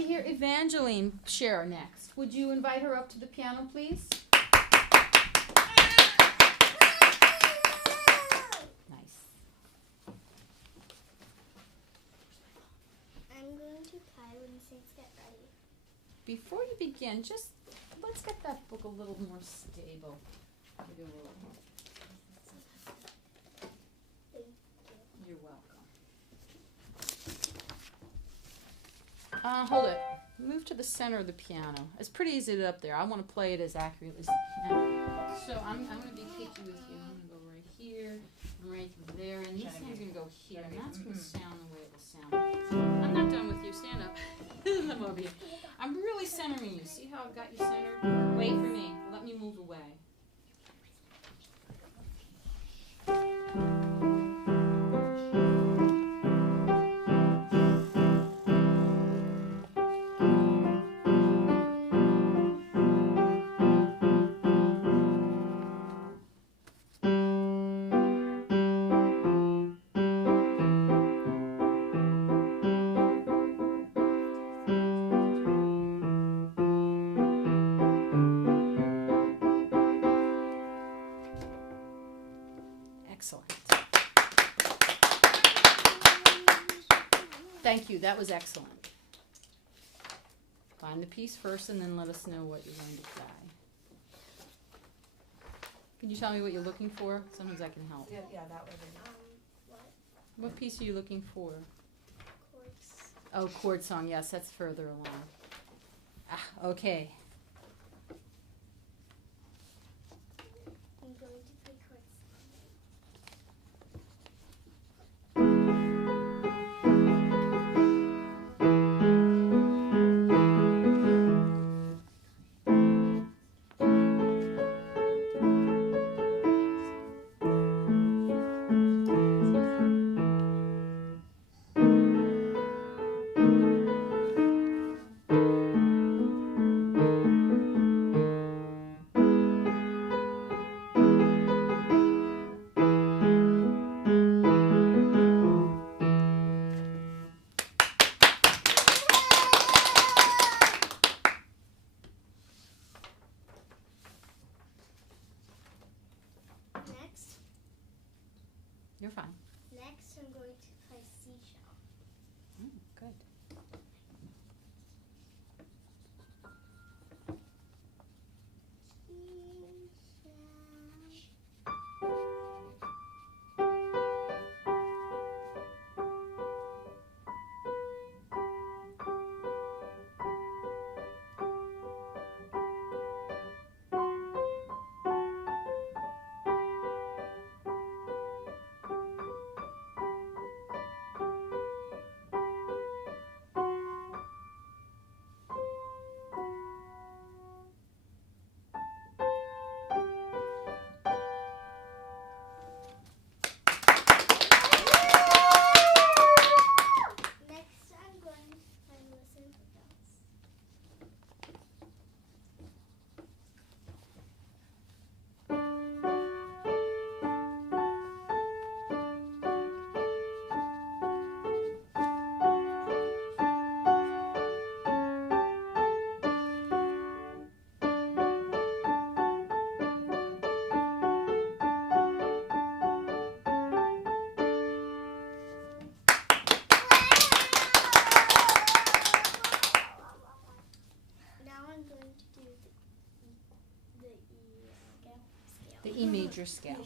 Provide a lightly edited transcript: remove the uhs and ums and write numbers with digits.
to hear Evangeleine share next. Would you invite her up to the piano, please? Nice. I'm going to play when the saints get ready. Before you begin, just let's get that book a little more stable. Maybe a little more. You're welcome. Hold it. Move to the center of the piano. It's pretty easy up there. I want to play it as accurately as I can. So I'm going to be picky with you. I'm going to go right here and right there. And this hand's going to go here. And that's going to sound the way it will sound. I'm not done with you. Stand up. I'm over you. I'm really centering you. See how I've got you centered? Wait for me. Let me move away. Excellent. Thank you. That was excellent. Find the piece first and then let us know what you're going to play. Can you tell me what you're looking for? Sometimes I can help. Yeah, that would be. What piece are you looking for? Chords. Oh, chord song. Yes, that's further along. Okay. I'm going to play chords. Next. You're fine. Next, I'm going to play seashell. Good. Next, I'm going to play Listen to Bells. Now I'm going to do the E scale. The E major scale.